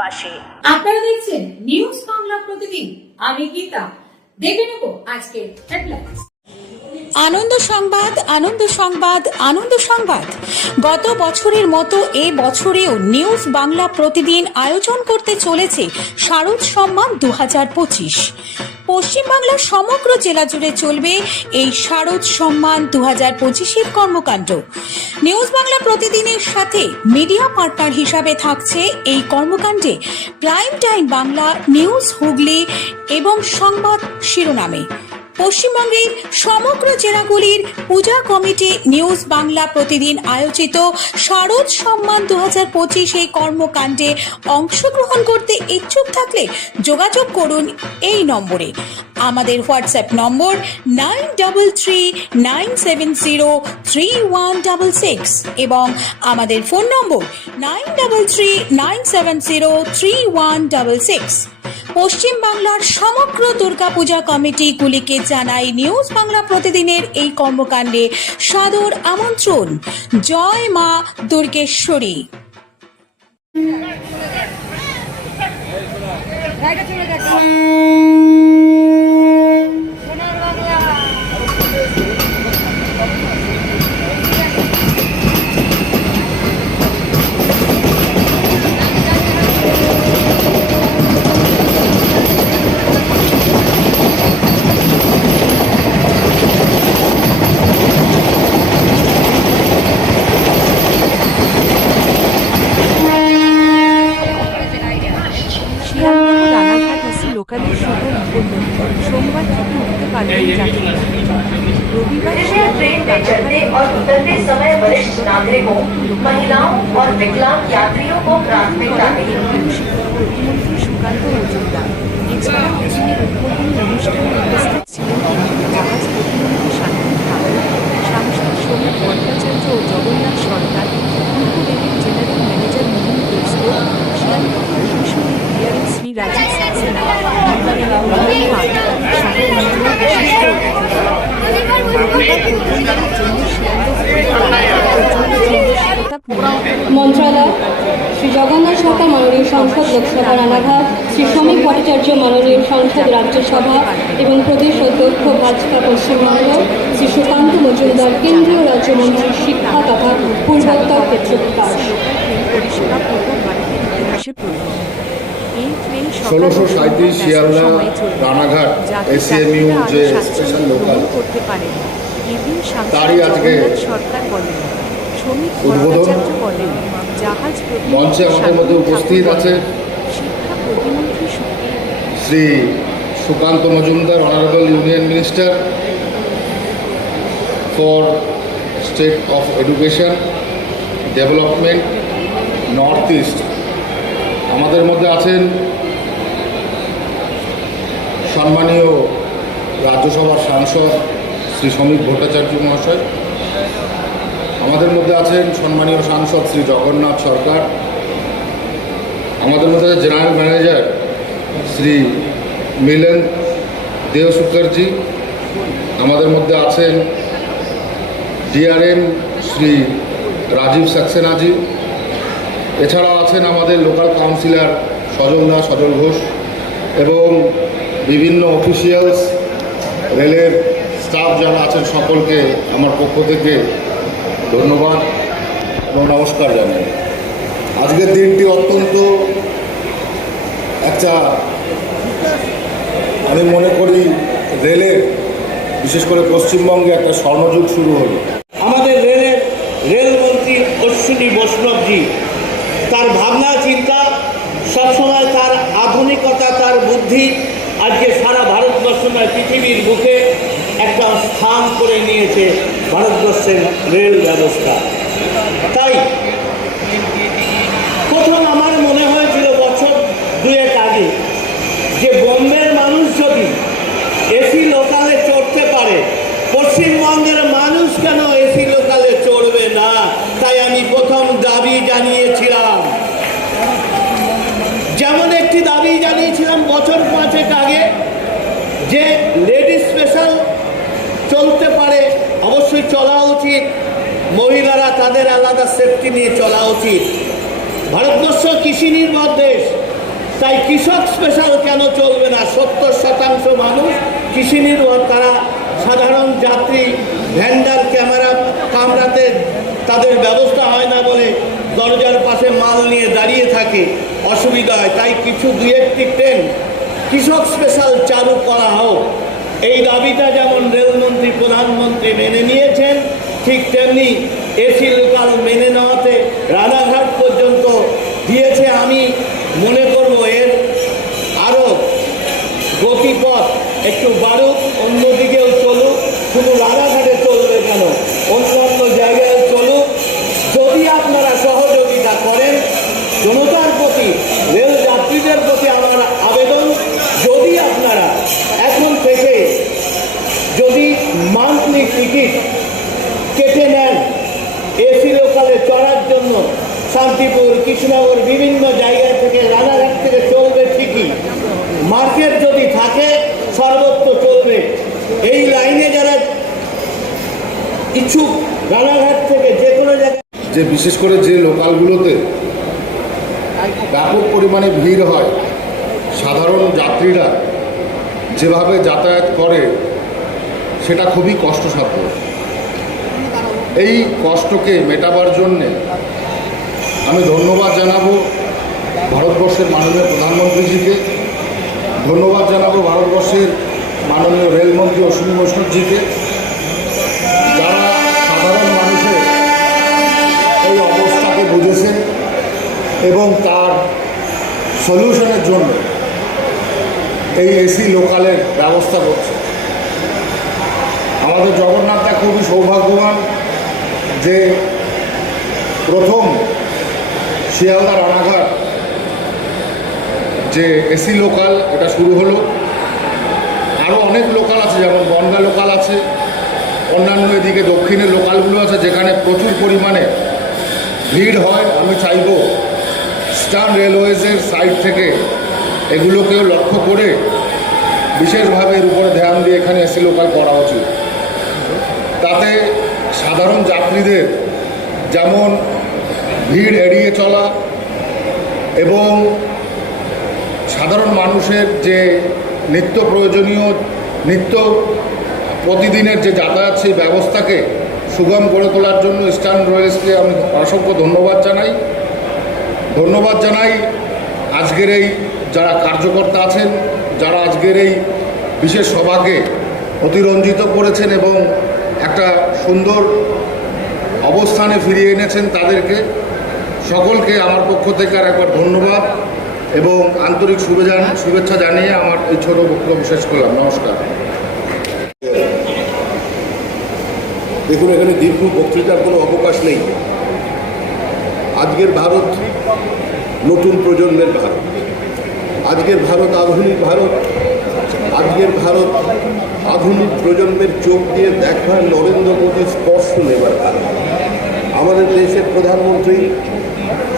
পাশে। আপনারা দেখছেন নিউজ বাংলা প্রতিদিন। আমি গীতা। দেখে নেব আজকে হেডলাইন্স। আনন্দ সংবাদ, আনন্দ সংবাদ, আনন্দ সংবাদ। গত বছরের মতো এ বছরেও নিউজ বাংলা প্রতিদিন আয়োজন করতে চলেছে শারদ সম্মান 2025। পশ্চিমবাংলার সমগ্র জেলা জুড়ে চলবে এই শারদ সম্মান 2025-এর কর্মকাণ্ড। নিউজ বাংলা প্রতিদিনের সাথে মিডিয়া পার্টনার হিসাবে থাকছে এই কর্মকাণ্ডে prime time Bangla, news Hooghly এবং সংবাদ শিরোনামে। পশ্চিমবঙ্গের সমগ্র জেলাগুলির পূজা কমিটি নিউজ বাংলা প্রতিদিন আয়োজিত শারদ সম্মান 2025 এই কর্মকাণ্ডে অংশগ্রহণ করতে ইচ্ছুক থাকলে যোগাযোগ করুন এই নম্বরে। আমাদের হোয়াটসঅ্যাপ নম্বর 9339703166 এবং আমাদের ফোন নম্বর 9339703166। পশ্চিম বাংলার সমগ্র দুর্গাপূজা কমিটিগুলিকে জানাই নিউজ বাংলা প্রতিদিনের এই কর্মকাণ্ডে সাদর আমন্ত্রণ। জয় মা দুর্গেশ্বরী। লোকালের সকল সোমবার থেকে উঠতে পারবেন যাত্রীরা। রবিবার और उतरते समय वरिष्ठ नागरिकों, महिलाओं और विकलांग यात्रियों को प्राथमिकता देगी। প্রতিমন্ত্রী সুকান্ত মজুমদার এছাড়া মিছিলের উদ্বোধনী অনুষ্ঠানে উপস্থিত ছিলেন জাহাজ প্রতিমন্ত্রী শান্তনু ঠাকুর, সাংসদ শ্রমিক ভট্টাচার্য ও জগন্নাথ সরকার, পূর্ব রেলের জেনারেল ম্যানেজার মোহন কেসরো, শিয়ালদহ ডিভিশনাল ডিআরএম শ্রী রাজীব সাক্সেনা, মন্ত্রণালয়, শ্রী জগন্নাথ সরকার মাননীয় সংসদ লোকসভা রানাঘাট, শ্রী শ্রমিক ভট্টাচার্য মাননীয় সংসদ রাজ্যসভা এবং প্রদেশ অধ্যক্ষ ভাজপা পশ্চিমবঙ্গ, শ্রী সুকান্ত মজুমদার কেন্দ্রীয় রাজ্যমন্ত্রী শিক্ষা তথা পূর্বোত্তর ক্ষেত্র বিকাশ। পরিষেবা পূর্বভারতের ইতিহাসে প্রথম। এই ট্রেন 1637 শিয়ালদহ রানাঘাট এসএমইউ যে স্পেশাল লোকাল করতে পারেন। এদিন তারই আজকে সরকার বলেন, শ্রমিক উদ্বোধন ভট্টাচার্য বলেন, জাহাজ মঞ্চে আমাদের মধ্যে উপস্থিত আছে শিক্ষা প্রতিমন্ত্রী Shri Sukanta Majumdar, honourable union minister for state of education development north east. আমাদের মধ্যে আছেন সম্মানীয় রাজ্যসভার সাংসদ শ্রী শ্রমিক ভট্টাচার্য মহাশয়, আমাদের মধ্যে আছেন সম্মানীয় সাংসদ শ্রী জগন্নাথ সরকার, আমাদের মধ্যে জেনারেল ম্যানেজার শ্রী মিলন দেওসুকরজি, আমাদের মধ্যে আছেন ডিআরএম শ্রী রাজীব সাক্সেনাজি, এছাড়াও আছেন আমাদের লোকাল কাউন্সিলর সজল দাস, সজল ঘোষ এবং বিভিন্ন অফিসিয়ালস, রেলের স্টাফ যারা আছেন সকলকে আমার পক্ষ থেকে ধন্যবাদ এবং নমস্কার জানাই। আজকের দিনটি অত্যন্ত একটা, আমি মনে করি রেলের, বিশেষ করে পশ্চিমবঙ্গে একটা স্বর্ণযুগ শুরু হলো। আমাদের রেলমন্ত্রী অশ্বিনী বৈষ্ণবজি তার ভাবনা চিন্তা সবসময়, তার আধুনিকতা, তার বুদ্ধি আজকে সারা ভারতবর্ষ নয় পৃথিবীর বুকে একটা স্থান করে নিয়েছে ভারতবর্ষের রেল ব্যবস্থা। তাই প্রথম আমার মনে হয়েছিল বছর দুয়েক আগে যে বোম্বের মানুষ যদি এসি লোকালে চড়তে পারে, পশ্চিমবঙ্গের মানুষ কেন এসি লোকালে চড়বে না? তাই আমি প্রথম দাবি জানিয়েছিলাম, যেমন একটি দাবি জানিয়েছিলাম বছর 5 আগে যে লেডিস স্পেশাল চলতে পারে, অবশ্যই চলা উচিত, মহিলারা তাদের আলাদা সেফটি নিয়ে চলা উচিত। ভারতবর্ষ কৃষি নির্ভর দেশ, তাই কৃষক স্পেশাল কেন চলবে না? 70% মানুষ কৃষি নির্ভর, তারা সাধারণ যাত্রী ভ্যান্ডার ক্যামেরা কামরাতে তাদের ব্যবস্থা হয় না বলে দরজার পাশে মাল নিয়ে দাঁড়িয়ে থাকে, অসুবিধা হয়। তাই কিছু দু একটি ট্রেন কৃষক স্পেশাল চালু করা হোক, এই দাবিটা যেমন রেলমন্ত্রী প্রধানমন্ত্রী মেনে নিয়েছেন, ঠিক তেমনি এসি লোকাল মেনে নেওয়াতে রানাঘাট পর্যন্ত দিয়েছে। আমি মনে করব এর আরও গতিপথ একটু বাড়ুক, অন্যদিকেও চলুক, শুধু রানাঘাটে চলবে কেন, অন্যান্য জায়গায় চলুক। যদি আপনারা সহযোগিতা করেন, জনতার প্রতি, রেল যাত্রীদের প্রতি আমার আবেদন, যদি আপনারা এখন থেকে যদি মান্থলি টিকিট কেটে নেন এসি লোকালে চড়ার জন্য, শান্তিপুর, কৃষ্ণনগর বিভিন্ন জায়গা থেকে, রানাঘাট থেকে চলবে ঠিকই, মার্কেট যদি থাকে সর্বত্র চলবে। এই লাইনে যারা ইচ্ছুক রানাঘাট থেকে যে কোনো জায়গায়, যে বিশেষ করে যে লোকালগুলোতে ব্যাপক পরিমাণে ভিড় হয়, সাধারণ যাত্রীরা যেভাবে যাতায়াত করে সেটা খুবই কষ্টসাধ্য। এই কষ্টকে মেটাবার জন্যে আমি ধন্যবাদ জানাবো ভারতবর্ষের মাননীয় প্রধানমন্ত্রীজিকে, ধন্যবাদ জানাবো ভারতবর্ষের মাননীয় রেলমন্ত্রী অশ্বিনী বৈষ্ণবজিকে, যারা সাধারণ মানুষের এই অবস্থাকে বুঝেছেন এবং তার সলিউশনের জন্য এই এসি লোকালের ব্যবস্থা করছে। আমাদের জগন্নাথদা খুবই সৌভাগ্যবান যে প্রথম শিয়ালদা রানাঘাট যে এসি লোকাল এটা শুরু হলো। আরও অনেক লোকাল আছে, যেমন বনগা লোকাল আছে, অন্যান্য এদিকে দক্ষিণের লোকালগুলো আছে যেখানে প্রচুর পরিমাণে ভিড় হয়। আমি চাইব ইস্টার্ন রেলওয়েজের সাইড থেকে এগুলোকেও লক্ষ্য করে বিশেষভাবে এর উপরে ধ্যান দিয়ে এখানে এসি লোকাল করা উচিত। তাতে সাধারণ যাত্রীদের যেমন ভিড় এড়িয়ে চলা এবং সাধারণ মানুষের যে নিত্য প্রয়োজনীয় নিত্য প্রতিদিনের যে যাতায়াত সেই ব্যবস্থাকে সুগম করে তোলার জন্য ইস্টার্ন রেলওয়েজকে আমি অসংখ্য ধন্যবাদ জানাই। আজকের এই যারা কার্যকর্তা আছেন, যারা আজকের এই বিশেষ সভাকে অতিরঞ্জিত করেছেন এবং একটা সুন্দর অবস্থানে ফিরিয়ে এনেছেন, তাদেরকে সকলকে আমার পক্ষ থেকে আর একবার ধন্যবাদ এবং আন্তরিক শুভেচ্ছা জানিয়ে আমার এই ছোট বক্তব্য শেষ করলাম। নমস্কার। দেখুন, এখানে দীর্ঘ বক্তৃতার কোনো অবকাশ নেই। আজকের ভারত নতুন প্রজন্মের ভারত, আজকের ভারত আধুনিক ভারত, আজকের ভারত আধুনিক প্রজন্মের চোখ দিয়ে দেখা নরেন্দ্র মোদীর স্পর্শ নেবার ভারত। আমাদের দেশের প্রধানমন্ত্রী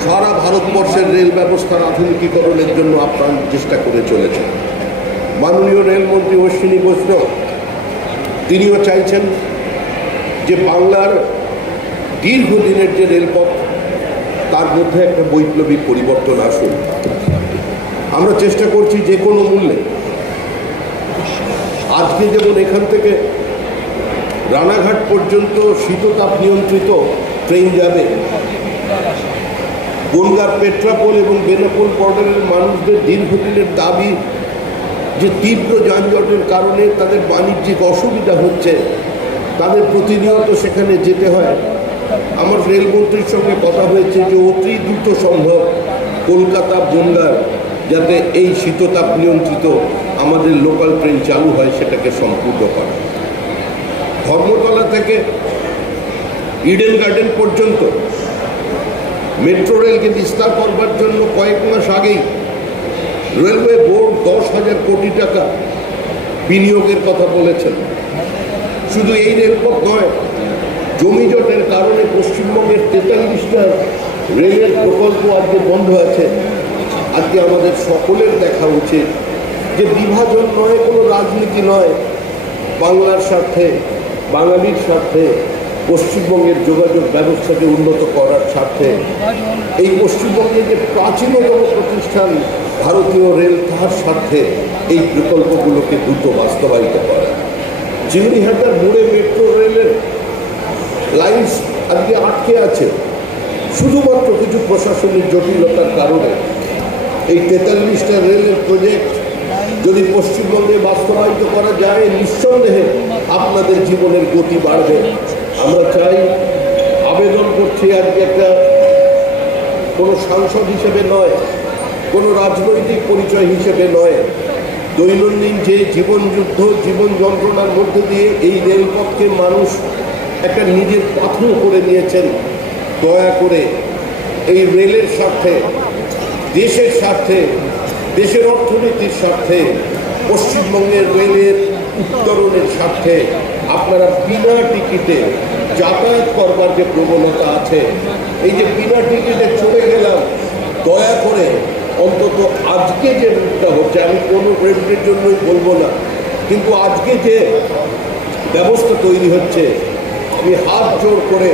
সারা ভারতবর্ষের রেল ব্যবস্থার আধুনিকীকরণের জন্য আপ্রাণ চেষ্টা করে চলেছেন। মাননীয় রেলমন্ত্রী অশ্বিনী বৈষ্ণব তিনিও চাইছেন যে বাংলার দীর্ঘদিনের যে রেলপথ তার মধ্যে একটা বৈপ্লবিক পরিবর্তন আসুন। আমরা চেষ্টা করছি যে কোনো মূল্যে। আজকে যেমন এখান থেকে রানাঘাট পর্যন্ত শীততাপ নিয়ন্ত্রিত ট্রেন যাবে, বনগাঁর পেট্রাপোল এবং বেনাপোল বর্ডারের মানুষদের দীর্ঘদিনের দাবি যে তীব্র যানজটের কারণে তাদের বাণিজ্যিক অসুবিধা হচ্ছে, তাদের প্রতিনিয়ত সেখানে যেতে হয়। আমার রেলমন্ত্রীর সঙ্গে কথা হয়েছে যে অতি দ্রুত সম্ভব কলকাতা বনগাঁর যাতে এই শীততাপ নিয়ন্ত্রিত আমাদের লোকাল ট্রেন চালু হয় সেটাকে সম্পূর্ণ করা। ধর্মতলা থেকে ইডেন গার্ডেন পর্যন্ত মেট্রো রেলকে বিস্তার করবার জন্য কয়েক মাস আগেই রেলওয়ে বোর্ড 10,000 কোটি টাকা বিনিয়োগের কথা বলেছেন। শুধু এই রেলপথ নয়, জমিজটের কারণে পশ্চিমবঙ্গের 43টা রেলের প্রকল্প আজকে বন্ধ আছে। আজকে আমাদের সকলের দেখা উচিত যে বিভাজন নয়, কোনো রাজনীতি নয়, বাংলার স্বার্থে, বাঙালির স্বার্থে, পশ্চিমবঙ্গের যোগাযোগ ব্যবস্থাকে উন্নত করার স্বার্থে এই পশ্চিমবঙ্গের যে প্রাচীনতম প্রতিষ্ঠান ভারতীয় রেল তার সাথে এই প্রকল্পগুলোকে দ্রুত বাস্তবায়িত করে। চিংড়িহাটার মোড়ে মেট্রো রেলের লাইন আজকে আটকে আছে শুধুমাত্র কিছু প্রশাসনিক জটিলতার কারণে। এই 43টা রেলের প্রজেক্ট যদি পশ্চিমবঙ্গে বাস্তবায়িত করা যায়, নিঃসন্দেহে আপনাদের জীবনের গতি বাড়বে। আমরা চাই, আবেদন করছি আজকে একটা কোনো সাংসদ হিসেবে নয়, কোনো রাজনৈতিক পরিচয় হিসেবে নয়, দৈনন্দিন যে জীবনযুদ্ধ, জীবন যন্ত্রণার মধ্যে দিয়ে এই রেলপথকে মানুষ একটা নিজের পাথর করে নিয়েছেন। দয়া করে এই রেলের স্বার্থে, দেশের স্বার্থে, দেশের অর্থনীতির স্বার্থে, পশ্চিমবঙ্গের রেলের উত্তরণের স্বার্থে আপনারা বিনা টিকিটে যাতায়াত করবার যে প্রবণতা আছে, এই যে বিনা টিকিটে চলে গেলাম, দয়া করে অন্তত আজকে যে রুটটা হচ্ছে, আমি কোনো রেলের জন্যই বলবো না, কিন্তু আজকে যে ব্যবস্থা তৈরি হচ্ছে, আমি হাত জোর করে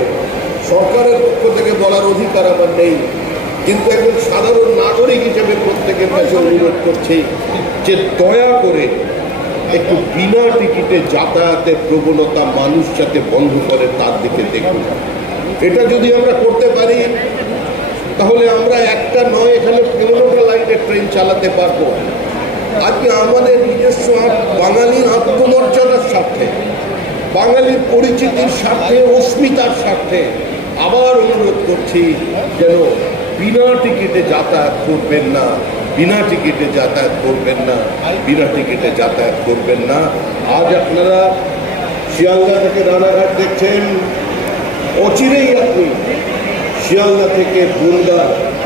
সরকারের পক্ষ থেকে বলার অধিকার আমার নেই, কিন্তু একজন সাধারণ নাগরিক হিসেবে প্রত্যেকের কাছে অনুরোধ করছি যে দয়া করে একটু বিনা টিকিটে যাতায়াতের প্রবণতা মানুষ যাতে বন্ধ করে তার দিকে দেখুন। এটা যদি আমরা করতে পারি তাহলে আমরা একটা নয়, এখানে 15টা লাইনের ট্রেন চালাতে পারবো। আজকে আমাদের নিজস্ব বাঙালির আত্মমর্যাদার স্বার্থে, বাঙালির পরিচিতির স্বার্থে, অস্মিতার স্বার্থে আবার অনুরোধ করছি যেন বিনা টিকিটে যাতায়াত করবেন না, বিনা টিকিটে যাতায়াত করবেন না, বিনা টিকিটে যাতায়াত করবেন না। আজ আপনারা শিয়ালদা থেকে রানাঘাট দেখছেন, অচিরেই আপনি শিয়ালদা থেকে বনগা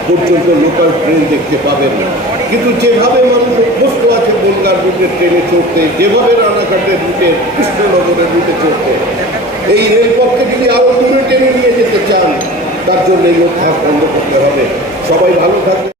পর্যন্ত লোকাল ট্রেন দেখতে পাবেন না। কিন্তু যেভাবে মানুষ অভ্যস্ত আছে বনগার রুটের ট্রেনে চড়তে, যেভাবে রানাঘাটের রুটে, কৃষ্ণনগরের রুটে চড়তে, এই রেলপথকে যদি আরো দূরে টেনে নিয়ে যেতে চান, তার জন্য এই অভ্যাস বন্ধ করতে হবে। সবাই ভালো থাকবে।